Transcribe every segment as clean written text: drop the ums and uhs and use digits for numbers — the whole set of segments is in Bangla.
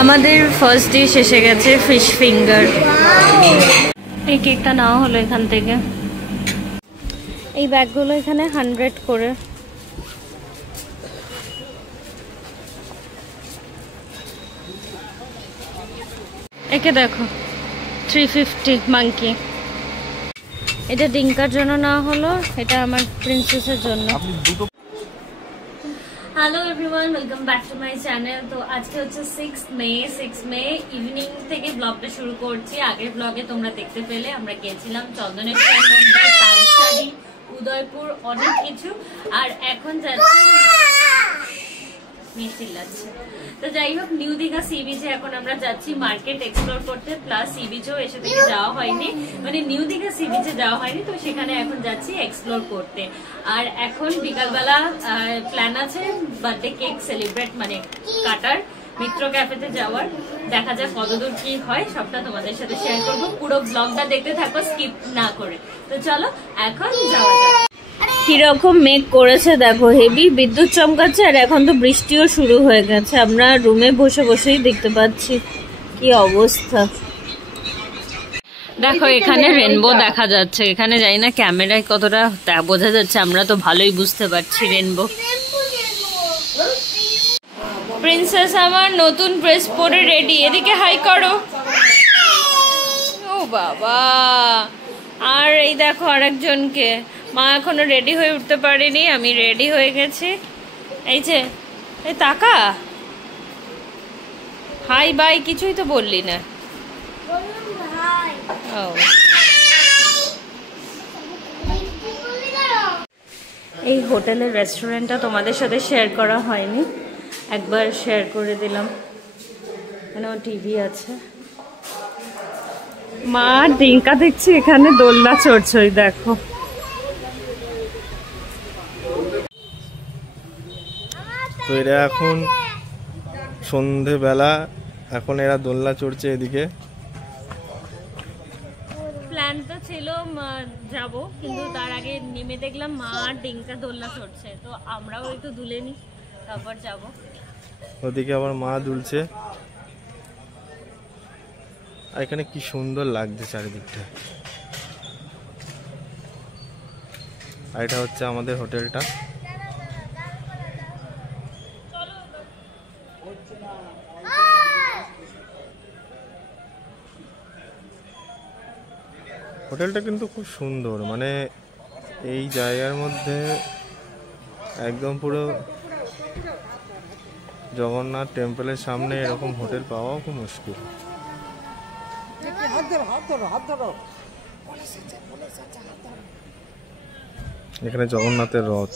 আমাদের ফার্স্ট ডিশ এসে গেছে, ফিশ ফিঙ্গার। এই কেকটা নেওয়া হলো এখান থেকে। এই ব্যাগগুলো এখানে 100 করে। একে দেখো 350 মাঙ্কি। এটা ডিঙ্কার জন্য নেওয়া হলো, এটা আমার প্রিন্সেসের জন্য। Hello everyone, welcome back to my channel. তো আজকে হচ্ছে 6 মে ইভিনিং থেকে ব্লগটা শুরু করছি। আগের ব্লগে তোমরা দেখতে পেলে আমরা গেছিলাম চন্দনেশ্বর মন্দির, তালসারি, উদয়পুর, অনেক কিছু। আর এখন যাচ্ছি, তো যাই হোক, নিউ দীঘা সি বিচে এখন আমরা যাচ্ছি মার্কেট এক্সপ্লোর করতে, প্লাস সি বিচেও এসে থেকে যাওয়া হয়নি, মানে নিউ দীঘা সি বিচে যাওয়া হয়নি, তো সেখানে এখন যাচ্ছি এক্সপ্লোর করতে। আর এখন বিকালবেলা প্ল্যান আছে বার্থডে কেক সেলিব্রেট মানে কাটার, মিত্র ক্যাফেতে যাওয়ার। দেখা যাক কতদূর কি হয়, সবটা তোমাদের সাথে শেয়ার করবো। পুরো ব্লগটা দেখতে থাকো স্কিপ না করে। তো চলো এখন যাওয়া যাক। কিরকম মেঘ করেছে দেখো, হেভি বিদ্যুৎ চমকাচ্ছে, আর এখন তো বৃষ্টিও শুরু হয়ে গেছে। আমরা রুমে বসে বসেই দেখতে পাচ্ছি কি অবস্থা। দেখো এখানে রেনবো দেখা যাচ্ছে, এখানে যাই না ক্যামেরায় কতটা বোঝা যাচ্ছে, আমরা তো ভালোই বুঝতে পারছি রেনবো। প্রিন্সেস আমার নতুন ড্রেস পরে রেডি, এদিকে হাই করো। ও বাবা, আর এই দেখো আরেকজনকে, মা এখনো রেডি হয়ে উঠতে পারেনি, আমি রেডি হয়ে গেছি। এই যে এই তাকা, হাই বাই কিছুই তো বললি না। ও এই হোটেলের রেস্টুরেন্টটা তোমাদের সাথে শেয়ার করা হয়নি, একবার শেয়ার করে দিলাম। এখানে টিভি আছে। মা ডিঙ্কা দেখছি এখানে দোলনা চড়ছে, ওই দেখো। তো এরা এখন সন্ধেবেলা, এখন এরা দোলনা চড়ছে এদিকে। প্ল্যান তো ছিল যাব, কিন্তু তার আগে নেমে দেখলাম মা ডিঙ্কা দোলনা চড়ছে, তো আমরাও একটু দুলে নি, তারপর যাব। ওদিকে আবার মা দুলছে, আর এখানে কি সুন্দর লাগছে চারিদিকটা। আর এটা হচ্ছে আমাদের হোটেলটা। হোটেলটা কিন্তু খুব সুন্দর, মানে এই জায়গার মধ্যে একদম পুরো জগন্নাথ টেম্পলের সামনে এরকম হোটেল পাওয়াও খুব মুশকিল। এখানে জগন্নাথের রথ।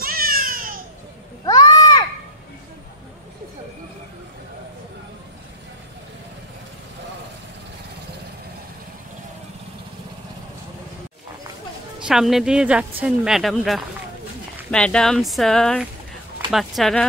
সামনে দিয়ে যাচ্ছেন ম্যাডামরা, ম্যাডাম, স্যার, বাচ্চারা।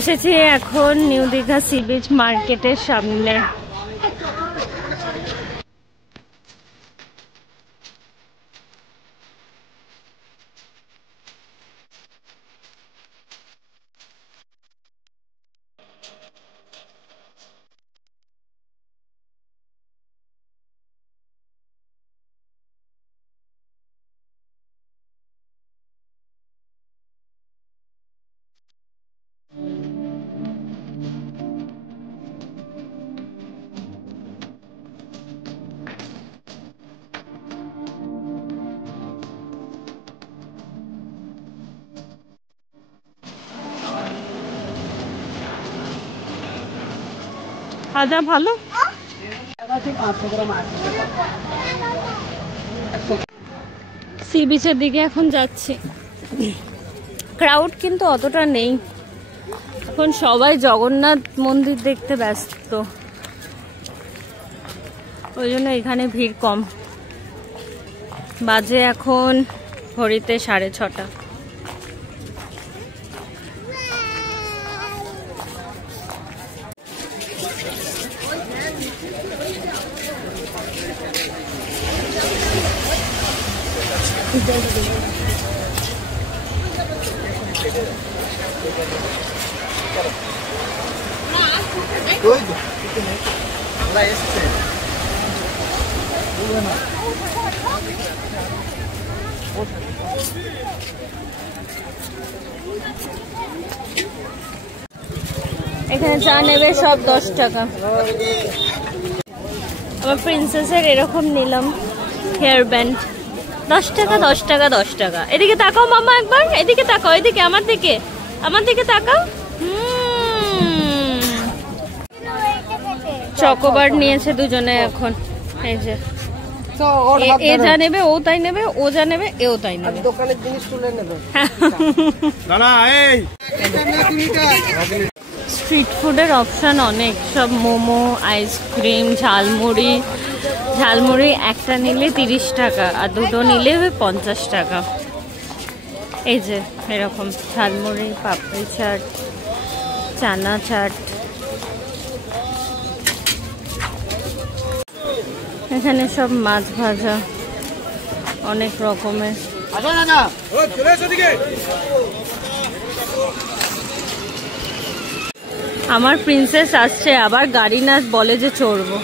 এসেছি এখন নিউ দীঘা সি বিচ মার্কেটের সামনে। খাওয়া ভালো। সি বিচের দিকে এখন যাচ্ছি, ক্রাউড কিন্তু অতটা নেই, এখন সবাই জগন্নাথ মন্দির দেখতে ব্যস্ত, ওই জন্য এখানে ভিড় কম। বাজে এখন ঘড়িতে 6:30। এখানে চা নেবে সব 10 টাকা। আমার প্রিন্সেসের এরকম নিলাম হেয়ার ব্যান্ড, 10 টাকা 10 টাকা 10 টাকা। এদিকে তাকাও মামা, একবার এদিকে তাকাও, এদিকে আমার দিকে তাকাও। চকোবার নিয়েছে দুজনে এখন। এই যে এ যা নেবে ও তাই নেবে, ও যা নেবে এও তাই নেবে। দোকানের জিনিস তুলে নেবে। স্ট্রিট ফুডের অপশন অনেক, সব মোমো, আইসক্রিম, ঝালমুড়ি একটা নিলে 30 টাকা আর দুটো নিলে 50 টাকা। এই যে এরকম ঝালমুড়ি, পাপড়ি চাট, চানা চাট। এখানে সব মাছ ভাজা অনেক রকমের। আমার প্রিন্সেস আসছে, আবার গাড়ি না বলে যে চড়বো।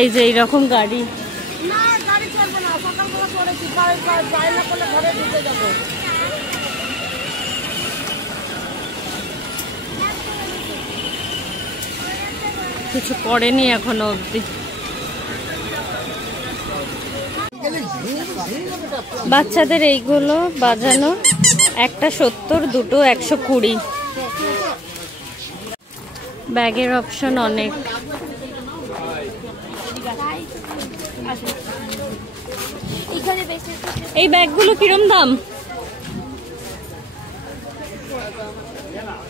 এই যে এইরকম গাড়ি। কিছু করেনি এখনো অব্দি। বাচ্চাদের এইগুলো বাজানো, একটা 70, দুটো 120। ব্যাগের অপশন অনেক। এই ব্যাগগুলো কিরম দাম?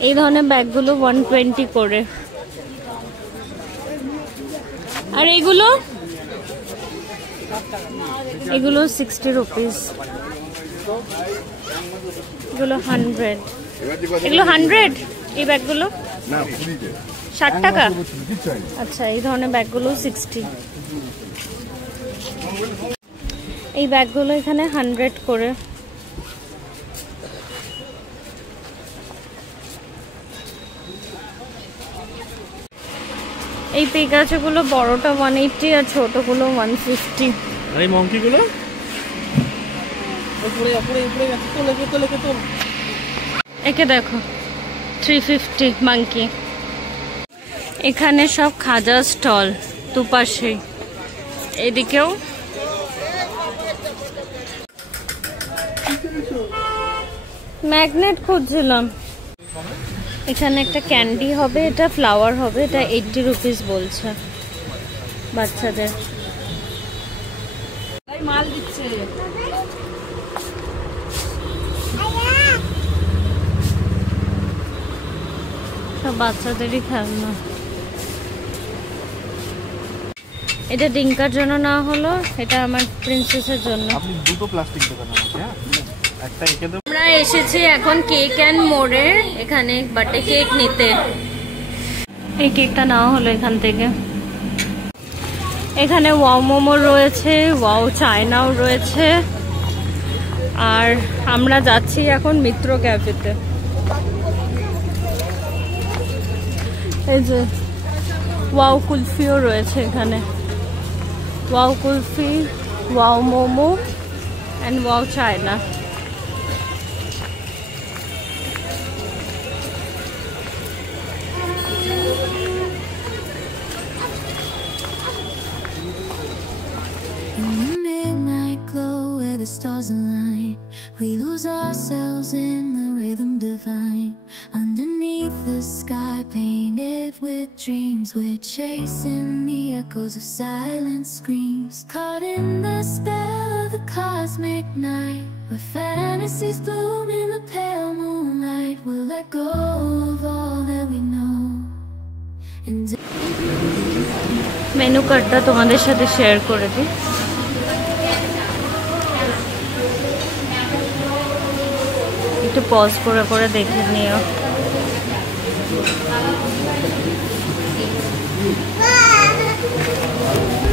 এই ধরনের ব্যাগগুলো 120 করে। আর এগুলো 60 রুপিস। এগুলো 100। এগুলো 100 এই ব্যাগগুলো 60 টাকা। আচ্ছা, এই ধরনের ব্যাগগুলো 60। এই ব্যাগগুলো এখানে 100 করে। এই পিকাচুগুলো বড়টা 180 আর ছোটগুলো 150। আর এই মঙ্কিগুলো একে দেখো 350 মাঙ্কি। এখানে সব খাজা স্টল দুপাশে। এদিকেও ম্যাগনেট খুঁজছিলাম। এখানে একটা ক্যান্ডি হবে, এটা ফ্লাওয়ার হবে, এটা 80 রুপিস বলছে বাচ্চাদের। মাল দিচ্ছে। সব বাচ্চাদেরই খেলনা। এটা ডিঙ্কার জন্য না হলো, এটা আমার প্রিন্সেসের জন্য। আপনি দুটো প্লাস্টিক দোকান আমাকে, হ্যাঁ একটা এঁকে দেব। আমরা এসেছি এখন কেক অ্যান্ড মোড়ে, এখানে বার্থডে কেক নিতে। এই কেকটা নেওয়া হলো এখান থেকে। এখানে ওয়াও মোমো রয়েছে, ওয়াও চায়নাও রয়েছে। আর আমরা যাচ্ছি এখন মিত্র ক্যাফেতে। এই যে ওয়াও কুলফিও রয়েছে এখানে। Wow kulfi, wow momo and wow China. The stars align, we lose ourselves in the rhythm divine. Underneath the sky painted with dreams, we're chasing the echoes of silent screams. Caught in the spell of the cosmic night, where fantasies bloom in the pale moonlight. We'll let go of all that we know. Menu কার্ডটা তোমাদের সাথে শেয়ার করে দিই। একটু পজ করে করে দেখে নিও।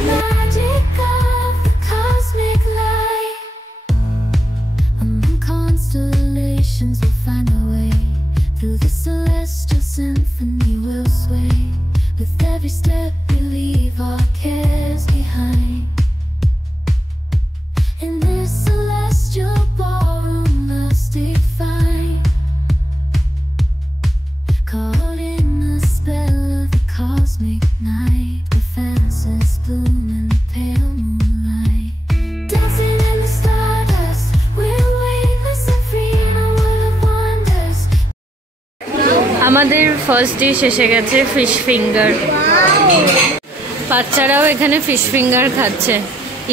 Magic of the cosmic light. dimensions will find a way. Through the celestial symphony we'll sway. With every step we leave our cares behind. In this celestial ballroom love's defined. Caught in the spell of the cosmic night. The fences bloom in the pale moonlight. Dancing in the stardust, we're weightless and free in a world of wonders. আমাদের ফার্স্ট ডিশ এসে গেছে ফিশ ফিঙ্গার। বাচ্চারাও এখানে ফিশ ফিঙ্গার খাচ্ছে,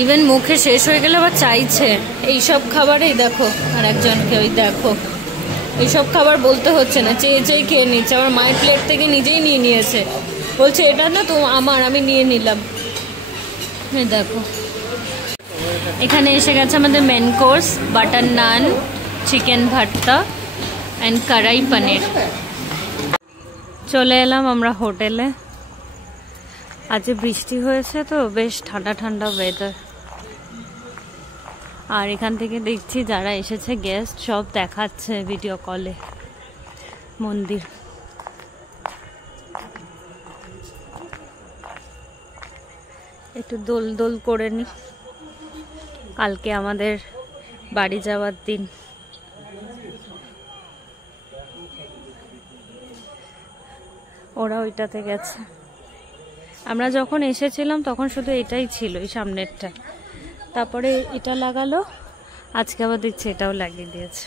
ইভেন মুখে শেষ হয়ে গেলে আবার চাইছে। এইসব খাবারেই দেখো আর একজনকে, ওই দেখো এইসব খাবার বলতে হচ্ছে না, চেয়ে চেয়ে খেয়ে নিচ্ছে। আমার মায়ের প্লেট থেকে নিজেই নিয়ে নিয়েছে, বলছে এটা না তো আমার, আমি নিয়ে নিলাম। দেখো এখানে এসে গেছে আমাদের মেন কোর্স, বাটার নান, চিকেন ভর্তা অ্যান্ড কড়াই পনির। চলে এলাম আমরা হোটেলে। আজ বৃষ্টি হয়েছে তো বেশ ঠান্ডা ঠান্ডা ওয়েদার। আর এখান থেকে দেখছি যারা এসেছে গেস্ট সব দেখাচ্ছে ভিডিও কলে মন্দির। একটু দোল দোল করে নি, কালকে আমাদের বাড়ি যাওয়ার দিন। ওরা ওইটাতে গেছে, আমরা যখন এসেছিলাম তখন শুধু এটাই ছিল, এই সামনেরটা। তারপরে এটা লাগালো, আজকে আবার দেখছি এটাও লাগিয়ে দিয়েছে।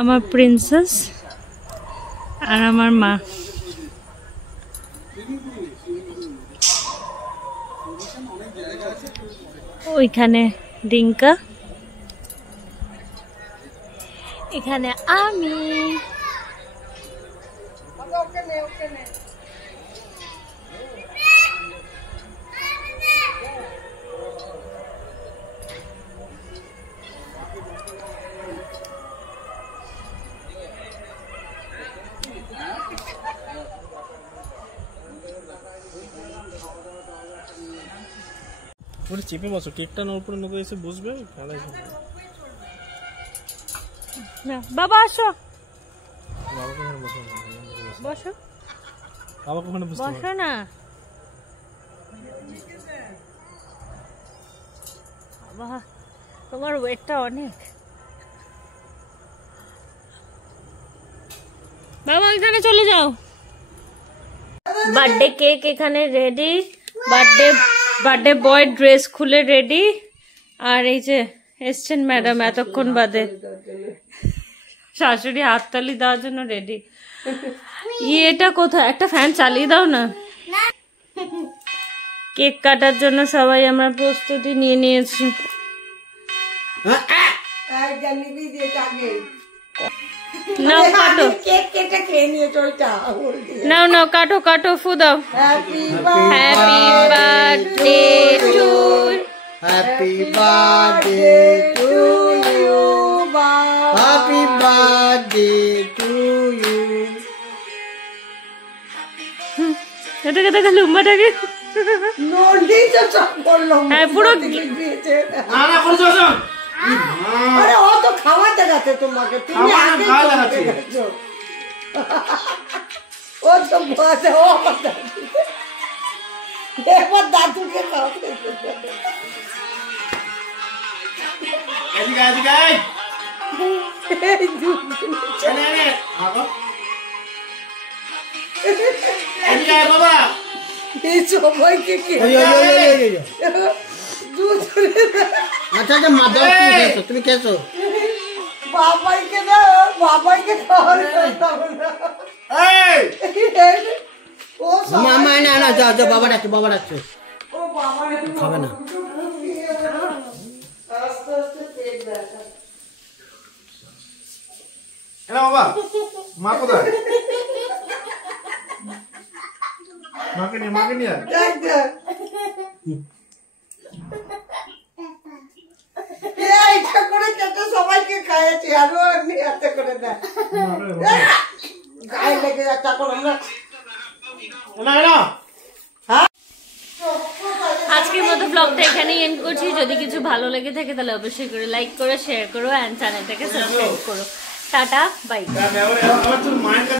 আমার প্রিন্সেস আর আমার মা। ওইখানে ডিঙ্কা, এখানে আমি। ওটা চেপে বসো, কেকটা না উপরে নেবে, এসে বসবে। বাবা আসো, বাবাকে ওখানে বসো, বসো, বাবাকে ওখানে বসো না। বাবা তোমার ওয়েটটা অনেক। বাবা এখানে চলে যাও। বার্থডে কেক এখানে রেডি, বার্থডে বয় ড্রেস খুলে রেডি। আর এই যে এসছেন ম্যাডাম এতক্ষণ বাদে, শাশুড়ি হাততালি দেওয়ার জন্য রেডি। এটা কোথায়, একটা ফ্যান চালিয়ে দাও না। কেক কাটার জন্য সবাই আমরা প্রস্তুতি নিয়ে নিয়েছি। নাও কাটো, নাও নাও কাটো কাটো, ফু দাও। Happy birthday to, happy birthday to you, happy birthday to you. এটাকে দেখা লুম্বাটাকে, হ্যাঁ পুরো আরে ও তো খাওয়া দেখাচ্ছে তোমাকে, তুমি আগে দেখাচ্ছো। ও তো বসে, ও একবার দাদুকে খাওয়াতে। আচ্ছা আচ্ছা মাদা, তুমি খেয়েছো? বাবাইকে না, বাবাইকে মামা না না, যাও যাও, বাবা ডাকছে, বাবা ডাকছে, খাবে না। বাবা মা কোথায়? মাকে নিয়ে, মাকে নিয়ে সবাইকে খাইয়েছি, আরো এমনি হাতে করে দেয়, গায়ে লেগে যাচ্ছে। এখন আমরা আজকের মতো ব্লগটা এখানেই এন্ড করছি। যদি কিছু ভালো লেগে থাকে তাহলে অবশ্যই করে লাইক করো, শেয়ার করো, এন্ড চ্যানেলটাকে সাবস্ক্রাইব করো। Tata, by.